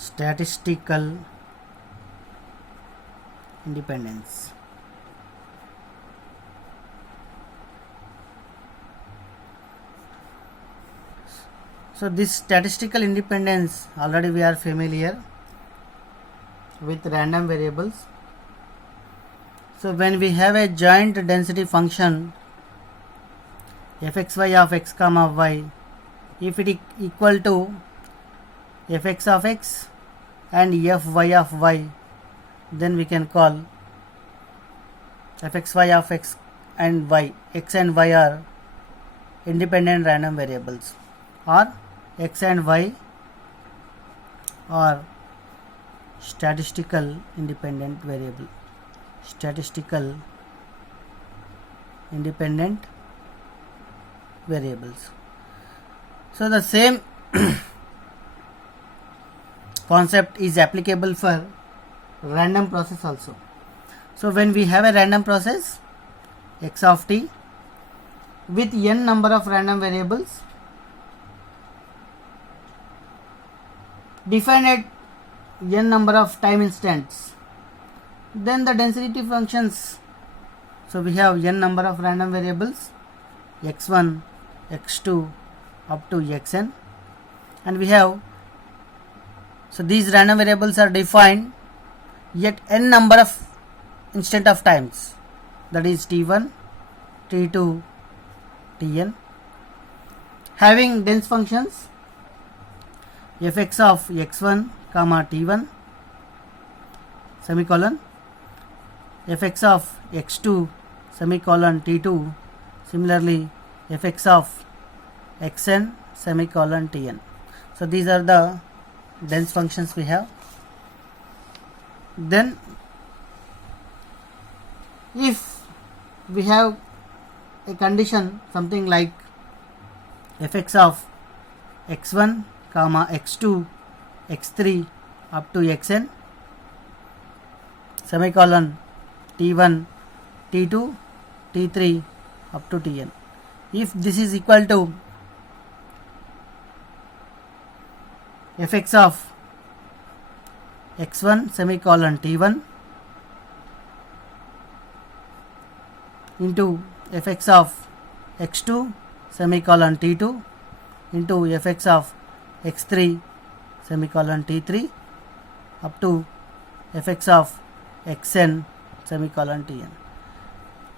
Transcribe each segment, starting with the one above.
statistical independence. So this statistical independence, already we are familiar with random variables. So when we have a joint density function fxy of x comma y, if it equal to fx of x and fy of y, then we can call fxy of x and y, x and y are independent random variables, or x and y are statistical independent variable, statistical independent variables. So the same concept is applicable for random process also. So when we have a random process x of t with n number of random variables defined at n number of time instants, then the density functions, so we have n number of random variables x1, x2 up to xn, and we have, so these random variables are defined yet n number of instant of times, that is t1, t2, tn, having dense functions fx of x1 comma t1 semicolon, fx of x2 semicolon t2, similarly fx of xn semicolon tn. So these are the dense functions we have. Then if we have a condition something like fx of x1 comma x2 x3 up to xn semicolon t1 t2 t3 up to tn, if this is equal to fx of x1 semicolon t1 into fx of x2 semicolon t2 into fx of x3 semicolon t3 up to fx of xn semicolon tn.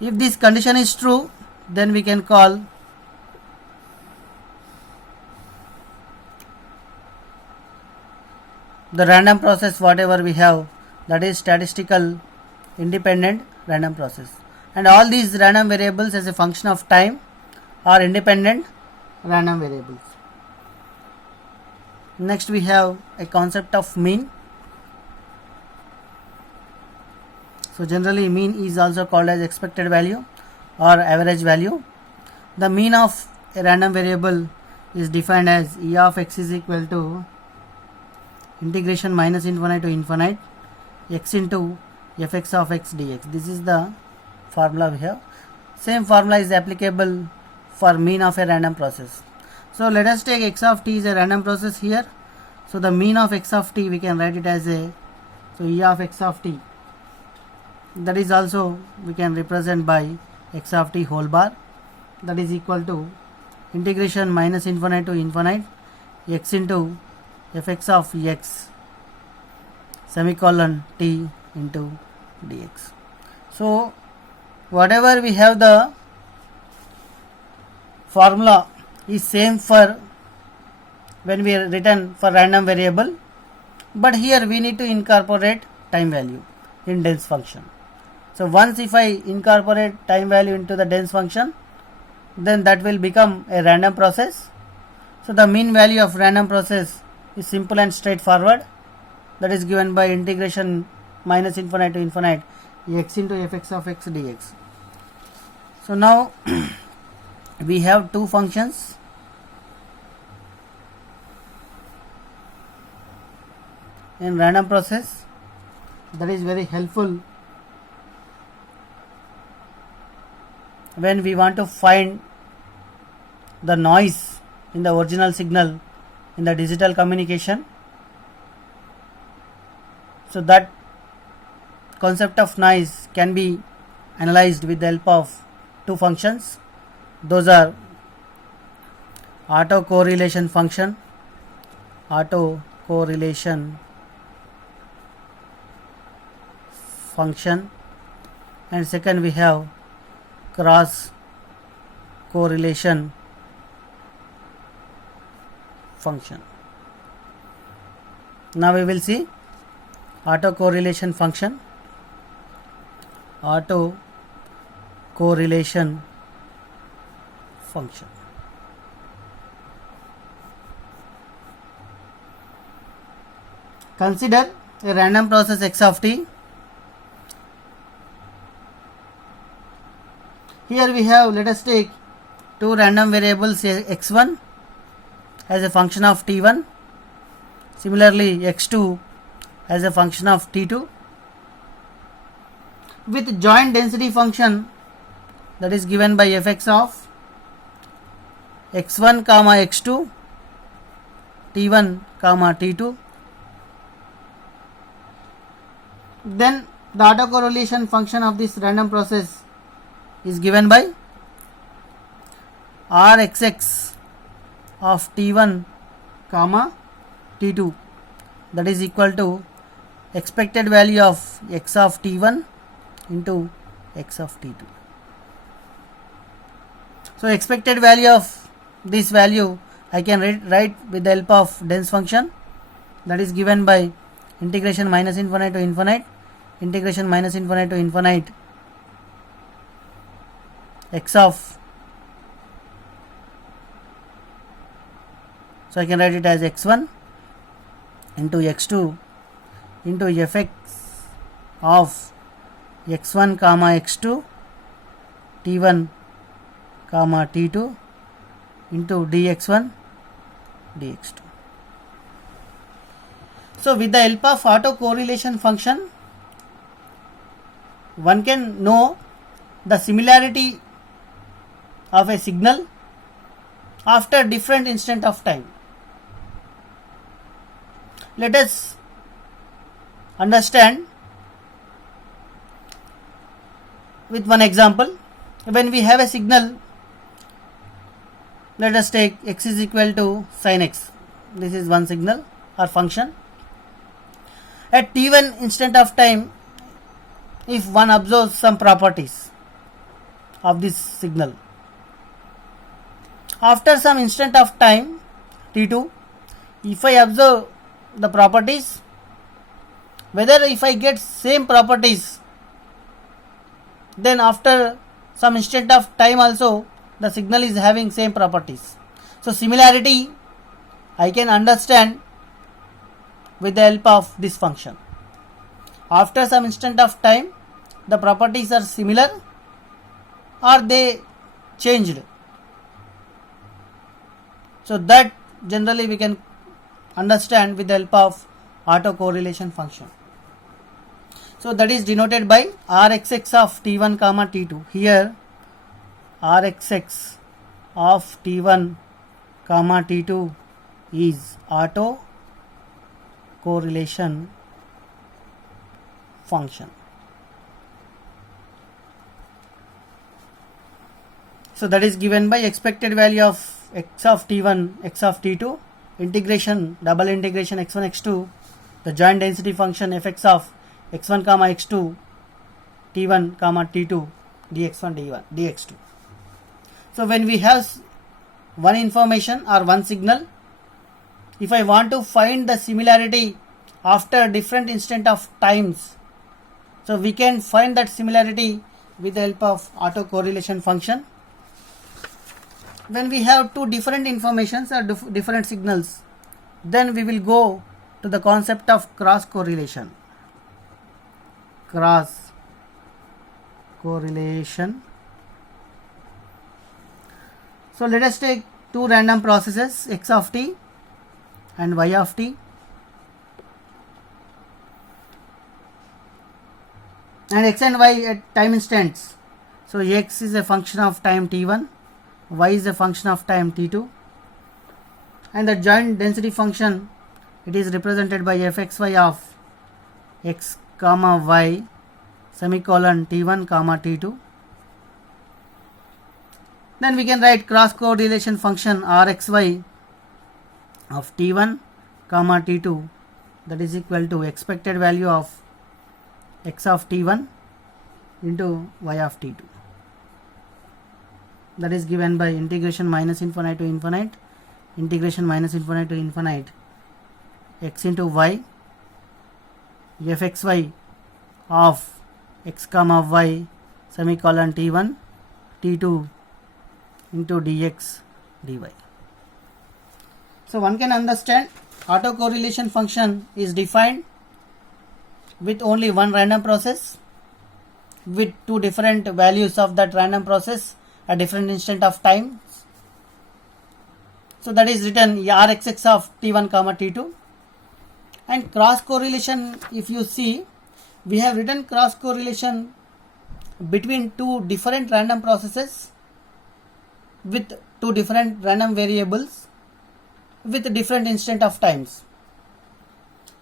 If this condition is true, then we can call the random process whatever we have, that is statistical independent random process, and all these random variables as a function of time are independent random variables. Next we have a concept of mean. So generally mean is also called as expected value or average value. The mean of a random variable is defined as e of x is equal to integration minus infinite to infinite x into fx of x dx. This is the formula we have. Same formula is applicable for mean of a random process. So let us take x of t is a random process here. So the mean of x of t we can write it as a, so e of x of t, that is also we can represent by x of t whole bar, that is equal to integration minus infinite to infinite x into fx of x semicolon t into dx. So whatever we have, the formula is same for when we written for random variable, but here we need to incorporate time value in dense function. So once if I incorporate time value into the dense function, then that will become a random process. So the mean value of random process is simple and straightforward, that is given by integration minus infinite to infinite x into fx of x dx. So now we have two functions in random process, that is very helpful when we want to find the noise in the original signal in the digital communication. So that concept of noise can be analyzed with the help of two functions. Those are autocorrelation function, and second we have cross correlation function. Now we will see autocorrelation function. Consider a random process x of t. Here we have, let us take two random variables x1 as a function of t1, similarly x2 as a function of t2, with joint density function that is given by fx of x1 comma x2, t1 comma t2. Then the autocorrelation function of this random process is given by rxx of t1 comma t2, that is equal to expected value of x of t1 into x of t2. So expected value of this value I can write with the help of dense function, that is given by integration minus infinite to infinite, integration minus infinite to infinite x of, so I can write it as x1 into x2 into fx of x1 comma x2 t1 comma t2 into dx1 dx2. So with the help of autocorrelation function, one can know the similarity of a signal after different instant of time. Let us understand with one example. When we have a signal, let us take x is equal to sin x. This is one signal or function. At t1 instant of time, if one observes some properties of this signal, after some instant of time t2, if I observe the properties, whether if I get same properties, then after some instant of time also the signal is having same properties. So similarity I can understand with the help of this function. After some instant of time the properties are similar or they changed. So that generally we can understand with the help of autocorrelation function. So that is denoted by rxx of t1 comma t2. Here rxx of t1 comma t2 is autocorrelation function. So that is given by expected value of x of t1, x of t2, integration, double integration x1 x2, the joint density function fx of x1 comma x2, t1 comma t2, dx1 dx2. So when we have one information or one signal, if I want to find the similarity after different instant of times, so we can find that similarity with the help of autocorrelation function. When we have two different informations or different signals, then we will go to the concept of cross correlation. So let us take two random processes, x of t and y of t, and x and y at time instants. So x is a function of time t1, y is a function of time t2, and the joint density function, it is represented by fxy of x comma y semicolon t1 comma t2. Then we can write cross correlation function rxy of t1 comma t2, that is equal to expected value of x of t1 into y of t2. That is given by integration minus infinite to infinite, integration minus infinite to infinite, x into y fxy of x comma y semicolon t1 t2 into dx dy. So one can understand autocorrelation function is defined with only one random process with two different values of that random process at different instant of time. So that is written rxx of t1 comma t2. And cross correlation, if you see, we have written cross correlation between two different random processes with two different random variables with different instant of times.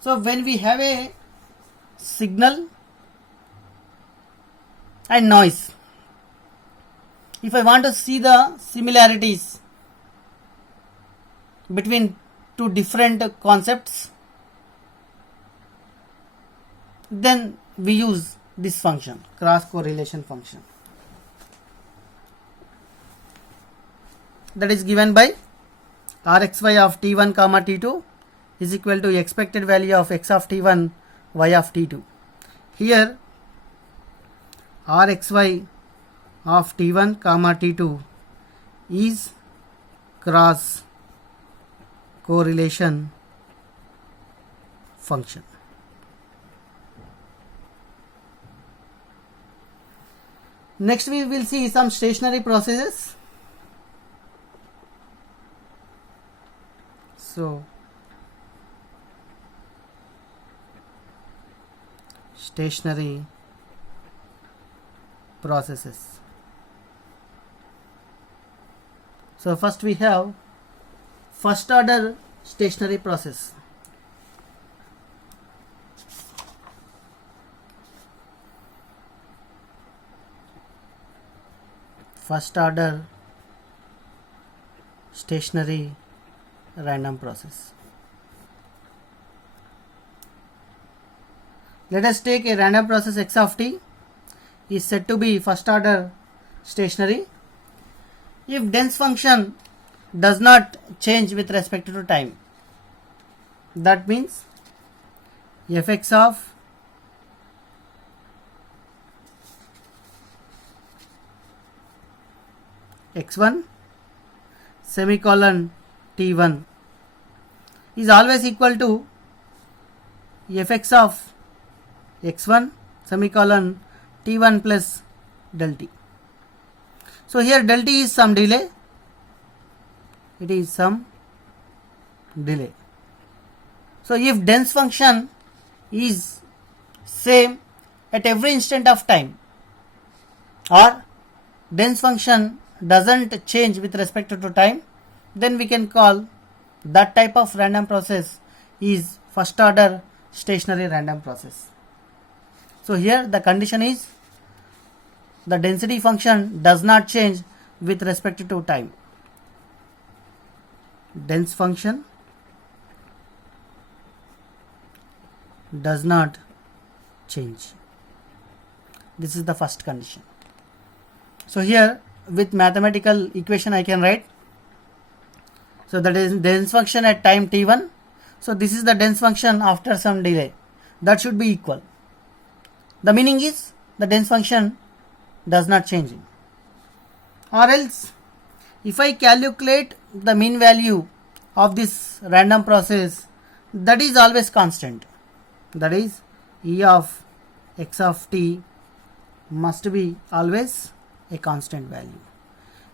So when we have a signal and noise, if I want to see the similarities between two different concepts, then we use this function, cross correlation function, that is given by rxy of t1 comma t2 is equal to expected value of x of t1 y of t2. Here rxy of t1 comma t2 is cross correlation function. Next we will see some stationary processes. So stationary processes. So first we have first order stationary process. First order stationary random process. Let us take a random process x of t is said to be first order stationary if dense function does not change with respect to time. That means fx of x1 semicolon t1 is always equal to fx of x1 semicolon t1 plus del t. So here del t is some delay, it is some delay. So if dense function is same at every instant of time or dense function doesn't change with respect to time, then we can call that type of random process is first order stationary random process. So here the condition is the density function does not change with respect to time. Dense function does not change. This is the first condition. So here with mathematical equation I can write. So that is dense function at time t1. So this is the dense function after some delay. That should be equal. The meaning is the dense function does not change. Or else if I calculate the mean value of this random process, that is always constant. That is E of x of t must be always a constant value.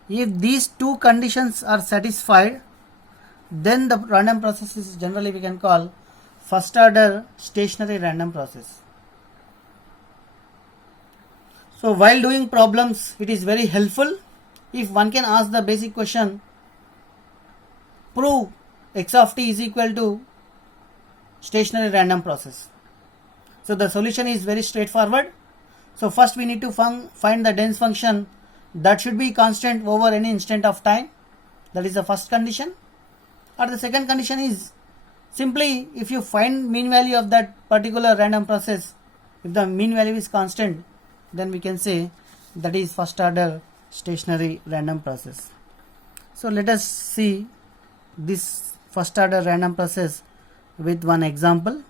If these two conditions are satisfied, then the random process is generally we can call first order stationary random process. So while doing problems, it is very helpful if one can ask the basic question, prove x of t is equal to stationary random process. So the solution is very straightforward. So first we need to find the dense function that should be constant over any instant of time. That is the first condition. Or the second condition is simply if you find mean value of that particular random process, if the mean value is constant, then we can say that is first order stationary random process. So let us see this first order random process with one example.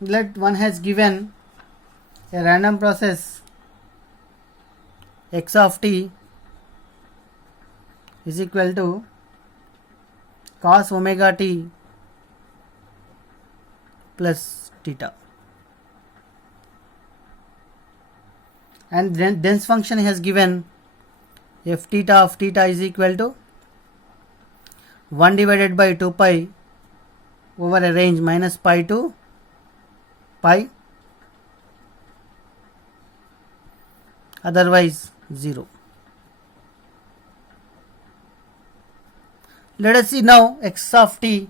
Let one has given a random process x of t is equal to cos omega t plus theta, and then dense function has given f theta of theta is equal to 1 divided by 2 pi over a range minus pi to pi, otherwise 0. Let us see now x of t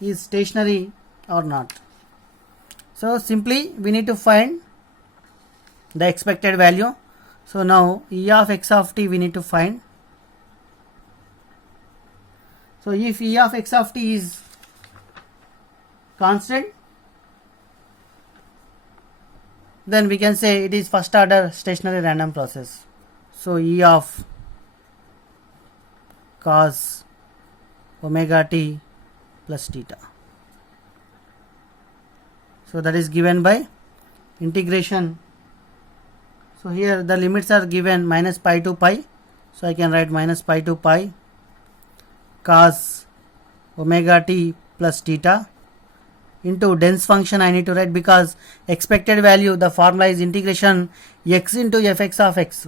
is stationary or not. So simply we need to find the expected value. So now E of x of t we need to find. So if E of x of t is constant, then we can say it is first order stationary random process. So E of cos omega t plus theta. So that is given by integration. So here the limits are given minus pi to pi. So I can write minus pi to pi cos omega t plus theta into dense function I need to write, because expected value, the formula is integration x into fx of x.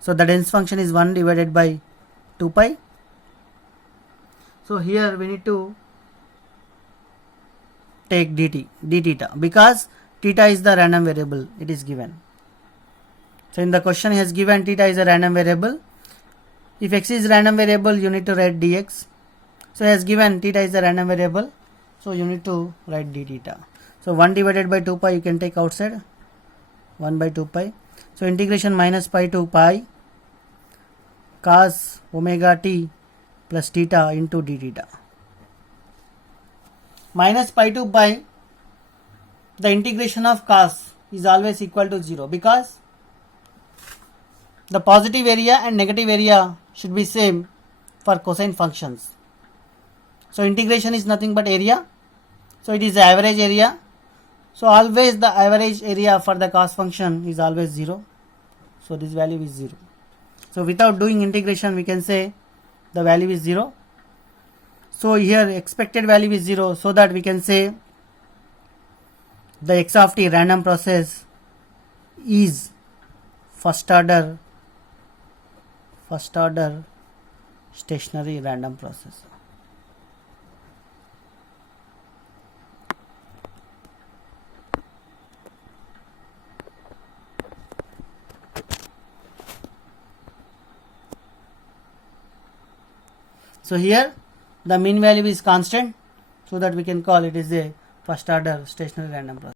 So the dense function is 1 divided by 2 pi. So here we need to take d theta, because theta is the random variable, it is given. So in the question he has given theta is a random variable. If x is random variable, you need to write dx. So he has given theta is a random variable, so you need to write d theta. So 1 divided by 2 pi you can take outside, 1 by 2 pi. So integration minus pi to pi cos omega t plus theta into d theta. Minus pi to pi, the integration of cos is always equal to 0, because the positive area and negative area should be same for cosine functions. So integration is nothing but area. So it is the average area. So always the average area for the cos function is always 0. So this value is 0. So without doing integration we can say the value is 0. So here expected value is 0, so that we can say the x of t random process is first order stationary random process. So here the mean value is constant, so that we can call it is a first order stationary random process.